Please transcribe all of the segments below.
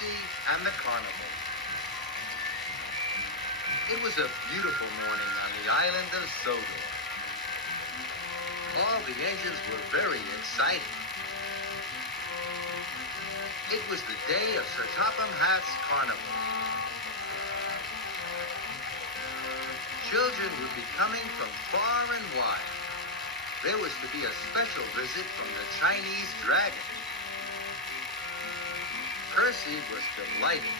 Percy and the Carnival. It was a beautiful morning on the island of Sodor. All the engines were very excited. It was the day of Sir Topham Hatt's Carnival. Children would be coming from far and wide. There was to be a special visit from the Chinese dragon. Percy was delighted.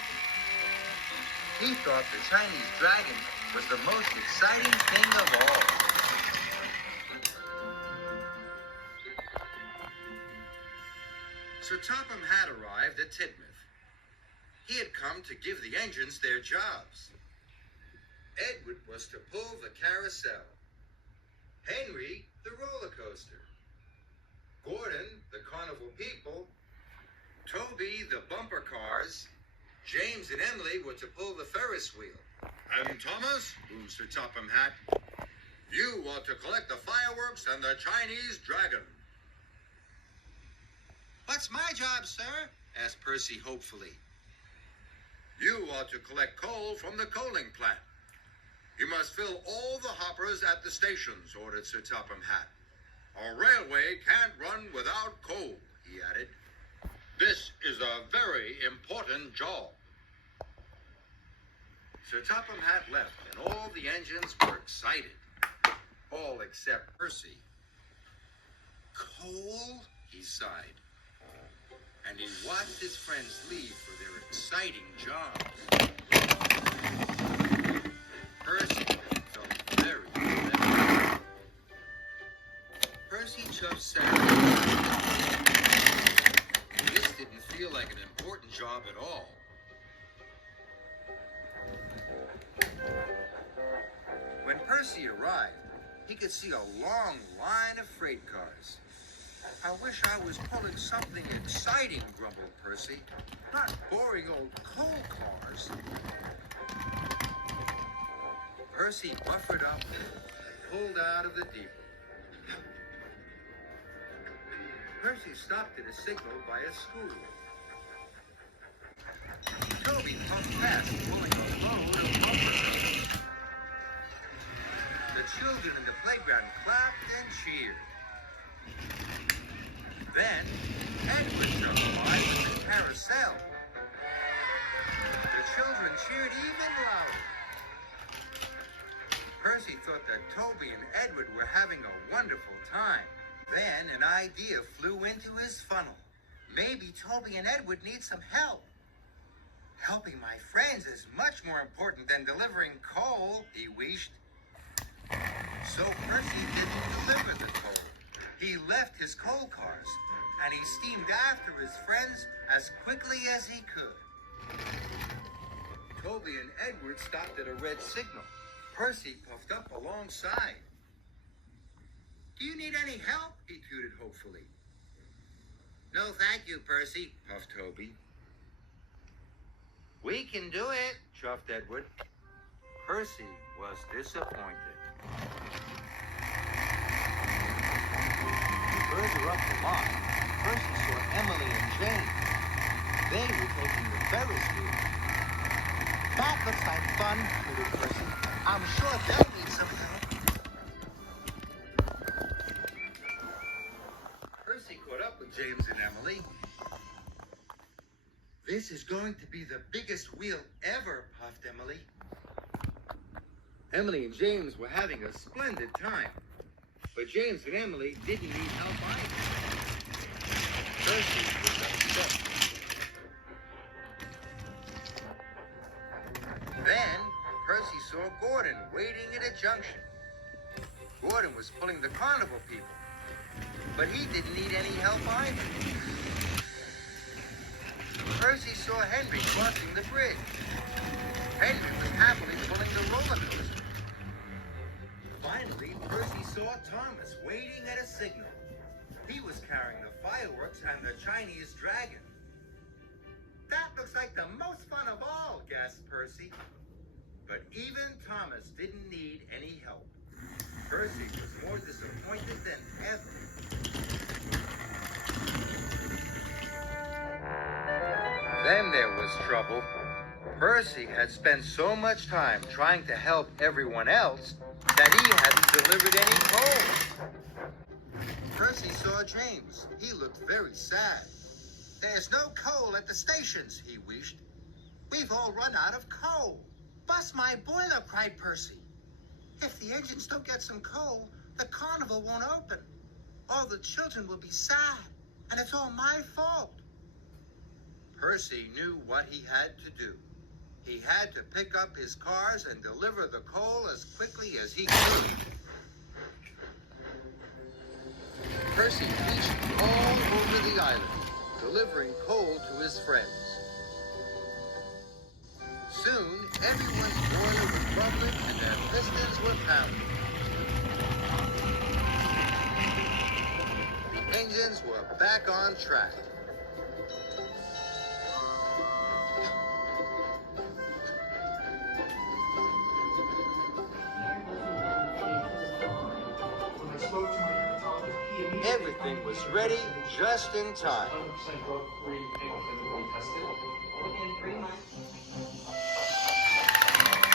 He thought the Chinese dragon was the most exciting thing of all. Sir Topham Hatt arrived at Tidmouth. He had come to give the engines their jobs. Edward was to pull the carousel. Henry, the roller coaster. Gordon, the carnival people. Toby, the bumper cars. James and Emily were to pull the Ferris wheel. And Thomas, boomed Sir Topham Hatt, you are to collect the fireworks and the Chinese dragon. What's my job, sir? Asked Percy hopefully. You are to collect coal from the coaling plant. You must fill all the hoppers at the stations, ordered Sir Topham Hatt. A railway can't run without coal, he added. This is a very important job. Sir Topham Hatt left, and all the engines were excited. All except Percy. Coal? He sighed. And he watched his friends leave for their exciting jobs. Percy felt very sad. Percy just sat there. This didn't feel like an important job at all. When Percy arrived, he could see a long line of freight cars. I wish I was pulling something exciting, grumbled Percy. Not boring old coal cars. Percy buffered up and pulled out of the depot. Percy stopped at a signal by a school. Toby pumped past, pulling a load of bumpers. The children in the playground clapped and cheered. Then, Edward jumped by with the carousel. The children cheered even louder. Percy thought that Toby and Edward were having a wonderful time. Then an idea flew into his funnel. Maybe Toby and Edward need some help. Helping my friends is much more important than delivering coal, he wished. So Percy didn't deliver the coal. He left his coal cars, and he steamed after his friends as quickly as he could. Toby and Edward stopped at a red signal. Percy puffed up alongside. Do you need any help? He tooted hopefully. No, thank you, Percy, puffed Toby. We can do it, chuffed Edward. Percy was disappointed. Further up the line, Percy saw Emily and James. They were taking the Ferris wheel. That looks like fun, tooted Percy. I'm sure they'll need some help. Percy caught up with James and Emily. This is going to be the biggest wheel ever, puffed Emily. Emily and James were having a splendid time. But James and Emily didn't need help either. Percy was upset. Then, Percy saw Gordon waiting at a junction. Gordon was pulling the carnival people. But he didn't need any help either. Percy saw Henry crossing the bridge. Henry was happily pulling the roller coaster. Finally, Percy saw Thomas waiting at a signal. He was carrying the fireworks and the Chinese dragon. That looks like the most fun of all, gasped Percy. But even Thomas didn't need any help. Percy was more disappointed than ever. Then there was trouble. Percy had spent so much time trying to help everyone else that he hadn't delivered any coal. Percy saw James. He looked very sad. There's no coal at the stations, he wished. We've all run out of coal. Bust my boiler, cried Percy. If the engines don't get some coal, the carnival won't open. All the children will be sad, and it's all my fault. Percy knew what he had to do. He had to pick up his cars and deliver the coal as quickly as he could. Percy fished all over the island, delivering coal to his friends. Soon, everyone's boiler was bubbling and their pistons were pounding. The engines were back on track. Everything was ready just in time.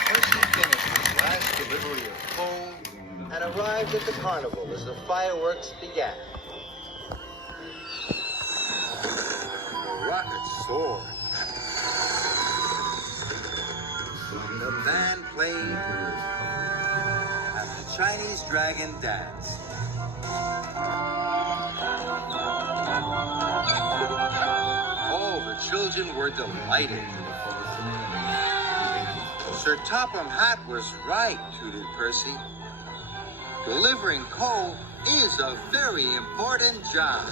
Percy finished his last delivery of coal and arrived at the carnival as the fireworks began. The rockets soared. The band played and the Chinese dragon danced. All the children were delighted. Sir Topham Hatt was right, tooted Percy. Delivering coal is a very important job.